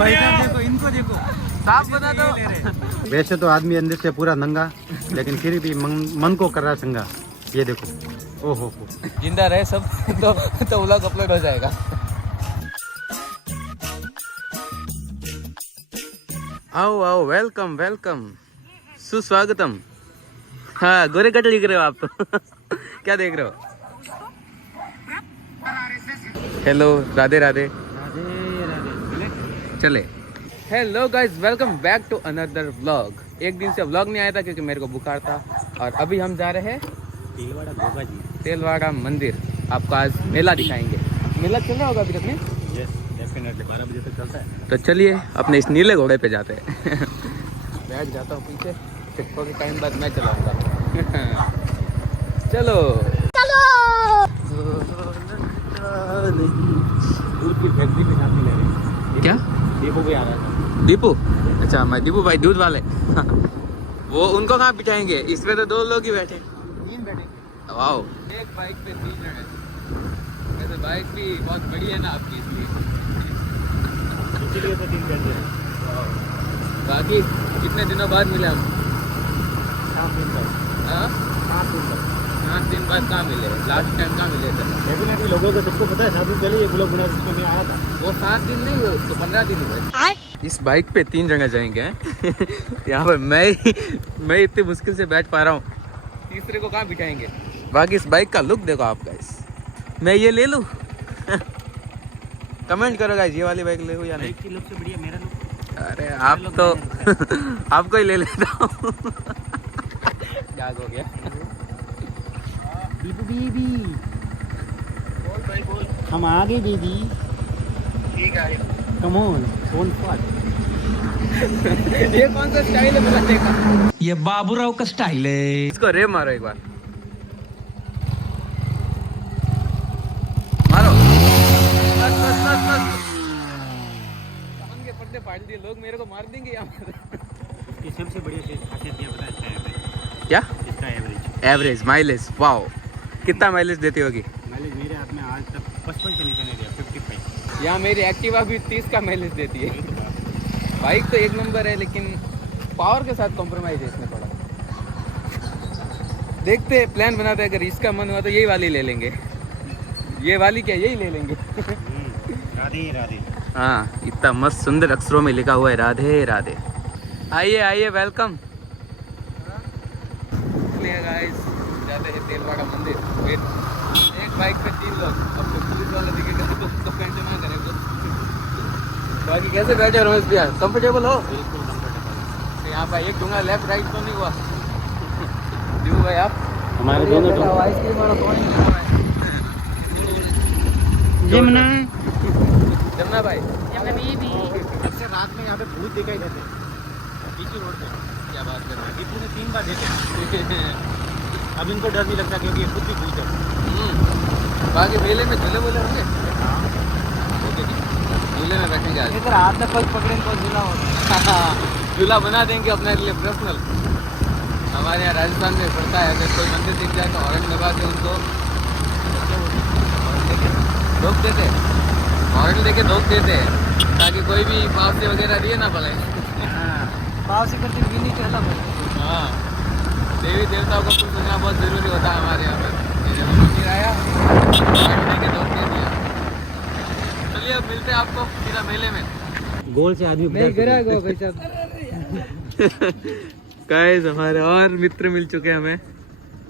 भाई साहब देखो, इनको देखो, साफ बना दो। वैसे तो आदमी अंदर से पूरा नंगा, लेकिन फिर भी मन को कर रहा चंगा। ये देखो, ओहो जिंदा रहे सब तो व्लॉग अपलोड हो जाएगा। आओ आओ, वेलकम वेलकम, सुस्वागतम। हाँ, गोरे कट लिख रहे हो आप तो। क्या देख रहे हो? हेलो, राधे राधे चले। Hello guys, welcome back to another vlog. एक दिन से व्लॉग नहीं आया था क्योंकि मेरे को बुखार था, और अभी हम जा रहे हैं तेलवाड़ा मंदिर। आपको आज मेला दिखाएंगे। मेला चल रहा होगा अभी तक में? यस, डेफिनेटली 12 बजे तक चलता है। तो चलिए अपने इस नीले घोड़े पे जाते हैं। बैठ जाता हूँ पीछे, फिर थोड़े टाइम बाद मैं चलाऊंगा। चलो चलो। दूध की फैक्ट्री पे जाने ले रहे। क्या? दीपू भी आ रहा है। दीपू? अच्छा, मैं दीपू भाई दूध वाले। वो उनको कहाँ बिठाएंगे? इसमें तो 2 लोग ही बैठे। 3 बैठे। वाओ, एक बाइक पे 3 जने। वैसे बाइक भी बहुत बड़ी है ना आपकी, इसलिए तो 3 बैठे। बाकी कितने दिनों बाद मिले हम? 7 दिन तक। हाँ, 7 दिन तक। 7 दिन बाद कहाँ मिले? लास्ट टाइम कहाँ मिले थे? डेफिनेटली लोगों को सबको पता है 7 दिन पहले ये ब्लॉग बना जिसमें मैं आया था। वो 7 दिन नहीं हुए, तो 15 दिन हुए। इस बाइक पे 3 जगह जाएंगे। यहाँ पर मैं इतनी मुश्किल से बैठ पा रहा हूँ, तीसरे को कहाँ बिठाएंगे? बाकी इस बाइक का लुक देखो आप गाइस। मैं ये ले लूँ? कमेंट करो गाइस, ये वाली बाइक ले लूँ या नहीं? बाइक की लुक से बढ़िया मेरा लुक। अरे आप तो आपको ही ले लेता हूँ। क्या हो गया? दीपू बीबी, बोल भाई बोल। हम आ गए दीदी। ठीक है, कम ऑन फोन पर। ये कौन सा स्टाइल है बुलाने का? ये बाबूराव का स्टाइल है। इसको रे मारो एक बार, मारो। बस बस बस बस। सावन के पर्दे फाड़ दिए, लोग मेरे को मार देंगे यहाँ पर। इसकी सबसे बढ़िया चीज खासियत ये पता है, इसका एवरेज। क्या? इसका एवरेज। Average mileage? वाओ, कितना माइलेज देती होगी? माइलेज मेरे हाथ में आज तक 55 से नीचे नहीं दिया, 55। यहाँ मेरी एक्टिवा भी 30 का माइलेज देती है। बाइक तो एक नंबर है, लेकिन पावर के साथ कॉम्प्रोमाइज है इसमें थोड़ा। देखते हैं, प्लान बनाते हैं, अगर इसका मन हुआ तो यही वाली ले लेंगे। ये वाली क्या, यही ले लेंगे। राधे राधे। हाँ, इतना मस्त सुंदर अक्षरों में लिखा हुआ है राधे राधे। आइए आइए, वेलकम। गाइस, जाते हैं तेलवाड़ा मंदिर। फिर एक बाइक पे 3 लोग। अब तो पुलिस वाला दिखेगा तो पेंशन ना करेंगे। बाकी कैसे बैठे रमेश भैया, कंफर्टेबल हो? बिल्कुल कंफर्टेबल। यहाँ पर एक दूंगा, लेफ्ट राइट तो नहीं हुआ? दीपू भाई आप? हमारे दोनों तो आइसक्रीम वाला कौन है? जमुना। जमुना भाई। सबसे रात में यहाँ पे भूत दिखाई देते हैं बीच रोड पे। क्या बात कर रहे हैं? दीपू ने 3 बार देखे। अब इनको डर नहीं लगता क्योंकि ये खुद भी भूत है। बाकी मेले में झूले वूले होंगे? ओके जी, झूले में बैठेंगे आज। इधर हाथ में पग पकड़े को झूला होता झूला बना देंगे अपने लिए पर्सनल। हमारे यहाँ राजस्थान में पड़ता है, अगर कोई मंदिर दिख जाए तो हॉर्न लगा के उनको रोक देते हैं। हॉर्न देके रोक देते हैं ताकि कोई भी पावसी वगैरह दिए ना पड़े। पाव से करते भी नहीं चला। हाँ, देवी देवताओं को कुछ सुनना बहुत ज़रूरी होता है हमारे यहाँ पर। ये जब मंदिर आया, हॉर्न देके रोक दे दिया। चलिए अब मिलते हैं आपको सीधा मेले में। गोल से आदमी नहीं गिरा गो कैसा। गाइस, हमारे और मित्र मिल चुके हैं हमें।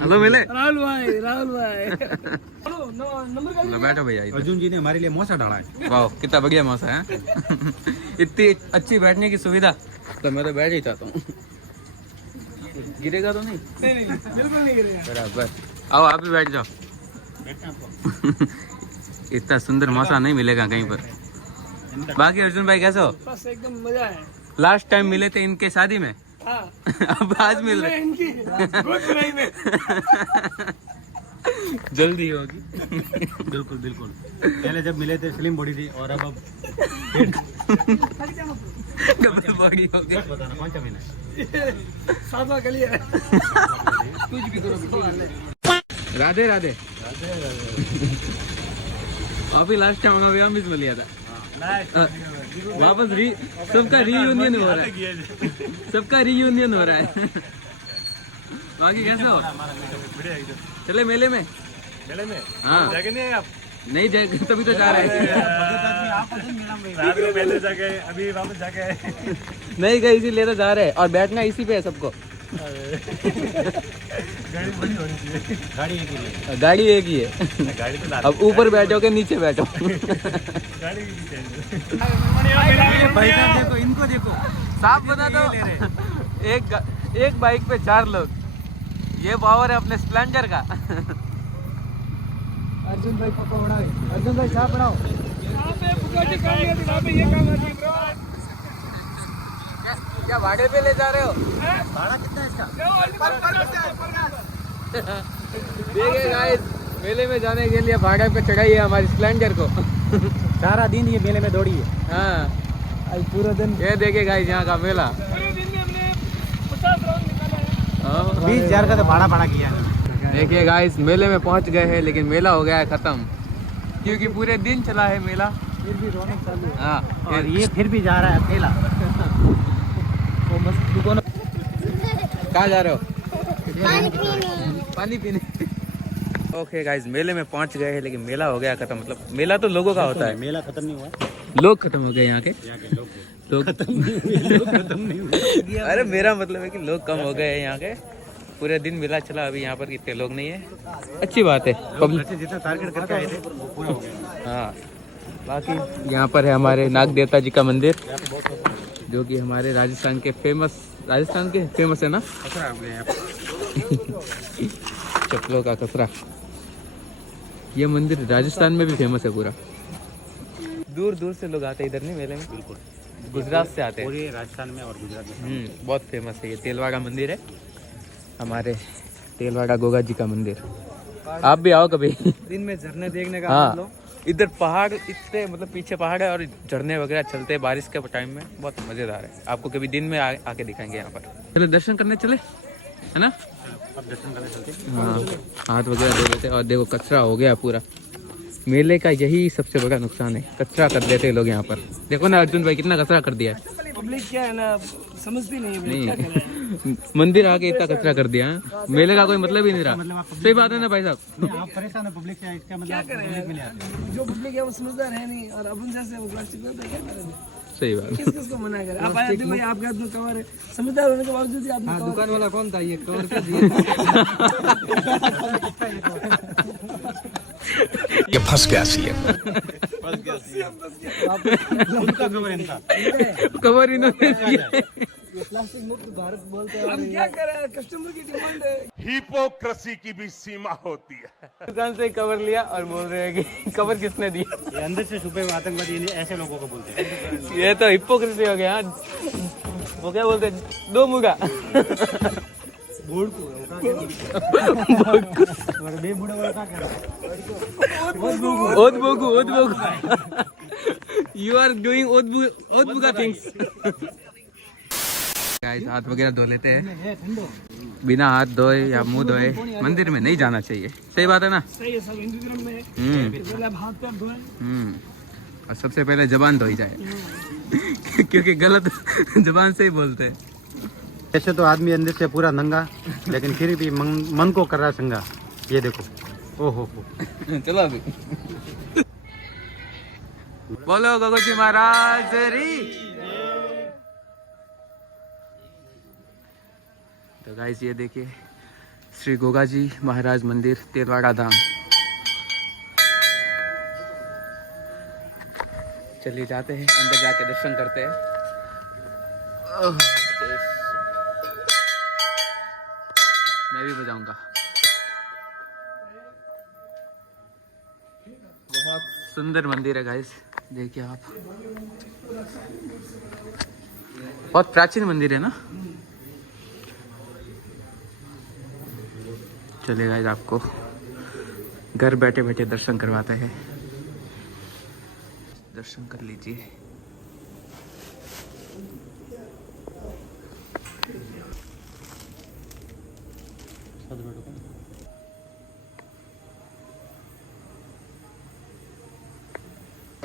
हेलो मिले राहुल भाई। लो बैठो भैया इधर। अर्जुन जी ने हमारे लिए मौसा डाला है। वाह, कितना बढ़िया मौसम है। इतनी अच्छी बैठने की सुविधा, तो मैं तो बैठ ही चाहता हूँ। गिरेगा तो नहीं? बिल्कुल नहीं गिरेगा। बराबर। आओ आप भी बैठ जाओ। इतना सुंदर मौसम नहीं मिलेगा कहीं पर। बाकी अर्जुन भाई कैसे हो? बस एकदम मजा है। लास्ट टाइम मिले थे इनके शादी में। हाँ। अब आज मिल रहे। इनकी गोद में। जल्दी होगी। बिल्कुल बिल्कुल। पहले जब मिले थे स्लिम बॉडी थी और अब डबल बॉडी हो गई। बताना कौन सा महीना है? 7वां गली है। कुछ भी करो। राधे राधे। अभी लास्ट टाइम हमें मिस मिल लिया था। वापस सबका रीयूनियन हो रहा है, सबका रीयूनियन हो रहा है। बाकी कैसे हो? चले मेले में? हाँ नहीं जाए तभी तो जा रहे हैं। अभी वापस जाके नहीं गए इसीलिए तो जा रहे हैं, और बैठना इसी पे है सबको। गाड़ी एक ही है। अब ऊपर बैठोगे नीचे बैठो। भाई साहब देखो, इनको देखो, साफ बता दो, एक बाइक पे 4 लोग, ये पावर है अपने स्प्लेंडर का। अर्जुन भाई पक्का बढ़ाओ, अर्जुन भाई चाप बढ़ाओ। यहाँ पे बुगाटी काम नहीं आती, यहाँ पे ये काम आती है ब्रो। क्या भाड़े पे ले जा रहे हो? भाड़ा कितना है इसका? देखिए गाइस, मेले में जाने के लिए भाड़े पे चढ़ाई है हमारी स्प्लेंडर को। सारा दिन ये मेले में दौड़ी है। हाँ आज पूरा दिन। ये देखिए गाइस यहाँ का मेला। पूरे दिन में हमने 50 राउंड निकाला है। 20,000 का तो भाड़ा किया। देखिए गाइस, मेले में पहुंच गए हैं, लेकिन मेला हो गया है खत्म, क्योंकि पूरे दिन चला है मेला। फिर भी रौनक चालू है। हाँ और ये फिर भी जा रहा है अकेला। वो मस्त दुकान। कहाँ जा रहे हो? पानी पीने। ओके गाइस, मेले में पहुंच गए हैं, लेकिन मेला हो गया खत्म। मतलब मेला तो लोगों का होता है, मेला खत्म नहीं हुआ, लोग खत्म हो गए यहाँ के। लोग खत्म नहीं हुआ। अरे मेरा मतलब है कि लोग कम हो गए हैं यहाँ के। पूरे दिन मेला चला, अभी यहाँ पर इतने लोग नहीं है, अच्छी बात है। पब्लिक जितना टारगेट करके आए थे वो पूरा हो गया। हाँ, बाकी यहाँ पर है हमारे नाग देवता जी का मंदिर, जो कि हमारे राजस्थान के फेमस है ना, चप्पलों का कचरा। ये मंदिर राजस्थान में भी फेमस है पूरा। दूर दूर से लोग आते हैं इधर, नहीं मेले में? बिल्कुल, गुजरात से आते हैं। पूरे राजस्थान में और गुजरात में बहुत फेमस है ये तेलवाड़ा मंदिर है, हमारे तेलवाड़ा गोगा जी का मंदिर। आप भी आओ कभी। दिन में झरने देखने का हाँ, इधर पहाड़ इतने, मतलब पीछे पहाड़ है और झरने वगैरह चलते हैं बारिश के टाइम में, बहुत मजेदार है। आपको कभी दिन में आके दिखाएंगे यहाँ पर। चलो दर्शन करने चले, है ना? अब दर्शन करने चलते। हाँ, हाथ वगैरह धो लेते। और देखो कचरा हो गया पूरा। मेले का यही सबसे बड़ा नुकसान है, कचरा कर देते हैं लोग यहाँ पर। देखो ना अर्जुन भाई, कितना कचरा कर दिया है। पब्लिक क्या है ना, समझती नहीं है भाई, क्या करें। मंदिर आके इतना कचरा कर दिया है, मेले का कोई मतलब ही नहीं रहा। सही बात है ना भाई साहब? आप परेशान है पब्लिक से, इसका मतलब क्या करें, जो पब्लिक है वो समझदार है नहीं, और अपन जैसे वो प्लास्टिक में क्या करें। सही बात। किस किस को मना करें? आप आए भाई, आपके हाथ में कवर है, समझदार होने के बावजूद भी आपने कवर। दुकान वाला कौन था ये कवर कर ये फंस गया सी कवर इन्होंने दिया है। प्लास्टिक मुक्त भारत बोलते हैं, हम क्या करें, कस्टमर की डिमांड है। हिपोक्रेसी की भी सीमा होती है। दुकान से कवर लिया और बोल रहे हैं कि कवर किसने दिया। ये अंदर से छुपे हुए आतंकवादी ऐसे लोगों को बोलते हैं। ये तो हिपोक्रेसी हो गया। वो क्या बोलते हैं, दो मुगा। यू आर डूइंग ओदबुगा थिंग्स। गाइस, हाथ वगैरह धो लेते हैं। बिना हाथ धोए या मुंह धोए मंदिर में नहीं जाना चाहिए। सही बात है ना? सही है, सब हिंदू धर्म में पहले आप हाथ पैर धोए। और सबसे पहले जबान धोई जाए, क्योंकि गलत जबान से ही बोलते हैं। ऐसे तो आदमी अंदर से पूरा नंगा, लेकिन फिर भी मन को कर रहा संगा। ये देखो, ओहो चलो अभी बोलो गगो जी महाराज री। तो गाइस, ये देखिए श्री गोगा जी महाराज मंदिर, तेलवाड़ा धाम। चलिए जाते हैं अंदर, जाके दर्शन करते हैं। मैं भी बजाऊंगा। बहुत सुंदर मंदिर है गाइस, देखिए आप। बहुत प्राचीन मंदिर है ना। चलिए गाइस, आपको घर बैठे बैठे दर्शन करवाते हैं। दर्शन कर लीजिए।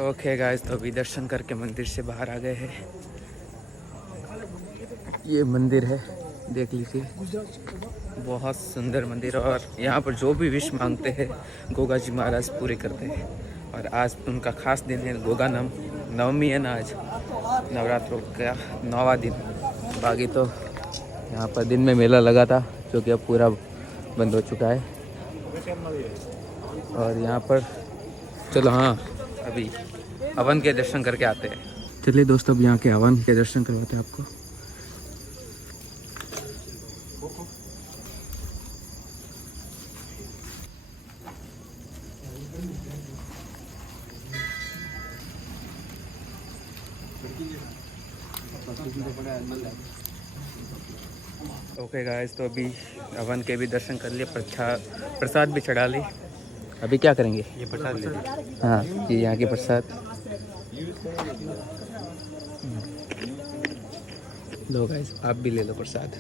ओके गाइस, तो अभी दर्शन करके मंदिर से बाहर आ गए हैं। ये मंदिर है, देख लीजिए, बहुत सुंदर मंदिर। और यहाँ पर जो भी विश मांगते हैं गोगा जी महाराज पूरे करते हैं। और आज उनका खास दिन है, गोगा नवमी है ना, आज नवरात्रों का 9वां दिन। बाकी तो यहाँ पर दिन में मेला लगा था जो कि अब पूरा बंद हो चुका है। और यहाँ पर चलो, हाँ, अभी हवन के दर्शन करके आते हैं। चलिए दोस्तों, अब यहाँ के हवन के दर्शन करवाते हैं आपको। ओके गाइस, तो अभी हवन के भी दर्शन कर लिए, प्रसाद भी चढ़ा ली। अभी क्या करेंगे? ये प्रसाद ले। हाँ, ये यहाँ के प्रसाद लो गाइस, आप भी ले लो प्रसाद।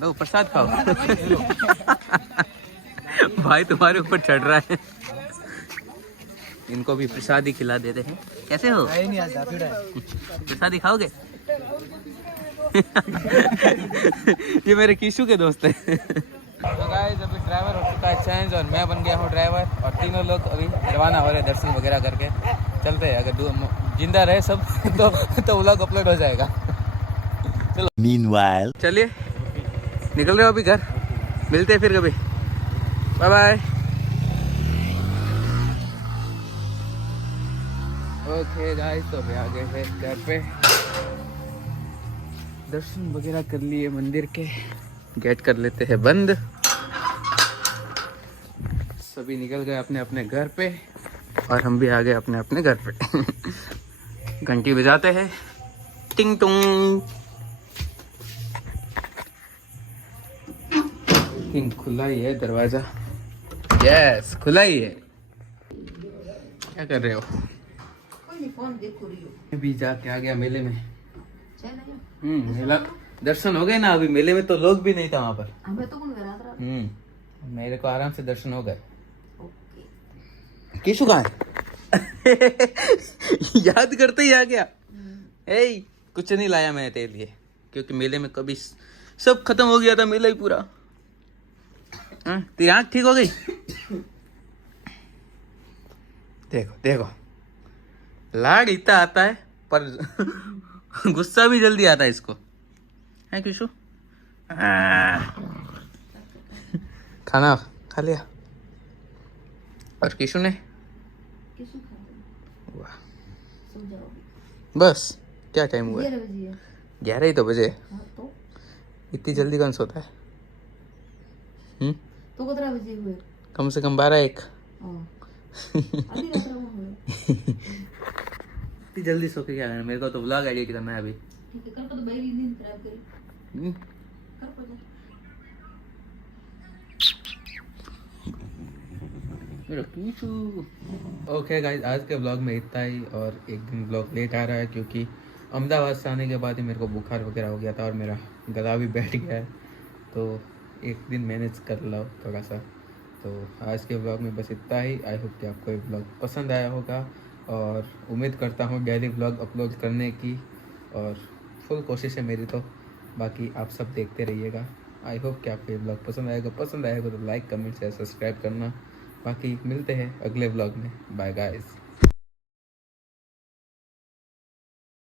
लो प्रसाद खाओ। भाई तुम्हारे ऊपर चढ़ रहा है। इनको भी प्रसाद ही खिला देते हैं। कैसे हो? प्रसाद ही खाओगे? ये मेरे कीशु के दोस्त हैं। तो गाइस, अभी ड्राइवर हो चुका है चेंज और मैं बन गया हूँ ड्राइवर। और तीनों लोग अभी रवाना हो रहे हैं दर्शन वगैरह करके। चलते हैं, अगर जिंदा रहे सब तो व्लॉग अपलोड हो जाएगा। चलो, मीनवाइल चलिए, निकल रहे हो अभी घर। मिलते हैं फिर कभी। Bye bye. ओके गाइस, तो अभी आ गए हैं घर पे। दर्शन वगैरह कर लिए मंदिर के। गेट कर लेते हैं बंद। सभी निकल गए अपने अपने घर पे और हम भी आ गए अपने अपने घर पे। घंटी बजाते हैं, टिंग टोंग। खुला ही है दरवाजा। यस, खुला ही है। क्या कर रहे हो? फोन देखो रही हो। अभी जाके आ गया मेले में। मेला दर्शन हो गए ना। अभी मेले में तो लोग भी नहीं था वहाँ पर। हमें तो मेरे को आराम से दर्शन हो गए। केशु कहाँ है? याद करते ही आ गया। ए, कुछ नहीं लाया मैं तेरे लिए, क्योंकि मेले में कभी सब खत्म हो गया था, मेला ही पूरा। तेरी आँख ठीक हो गई? देखो देखो, लाड इतना आता है पर गुस्सा भी जल्दी आता है इसको, है किशु? खाना खा लिया? और किशु ने? वाह, बस क्या टाइम हुआ? 11 ही तो बजे। तो इतनी जल्दी कौन सोता है? तो कितना बजे हुए? कम से कम 12-1। अभी रात हुए। इतनी जल्दी सो के क्या करना? मेरे को तो व्लॉग एडिट करना है अभी। ठीक है, कल को तो बैरी नींद खराब करी। कर पड़ा मेरा कीचू। ओके गाइस, आज के व्लॉग में इतना ही। और एक दिन व्लॉग लेट आ रहा है क्योंकि अहमदाबाद से आने के बाद ही मेरे को बुखार वगैरह हो गया था और मेरा गला भी बैठ गया है, तो एक दिन मैनेज कर लो थोड़ा सा। तो आज के व्लॉग में बस इतना ही। आई होप कि आपको ये व्लॉग पसंद आया होगा और उम्मीद करता हूँ डेली व्लॉग अपलोड करने की, और फुल कोशिश है मेरी तो। बाकी आप सब देखते रहिएगा। आई होप कि आपको ये व्लॉग पसंद आएगा तो लाइक, कमेंट, शेयर, सब्सक्राइब करना। बाकी मिलते हैं अगले व्लॉग में। Bye guys.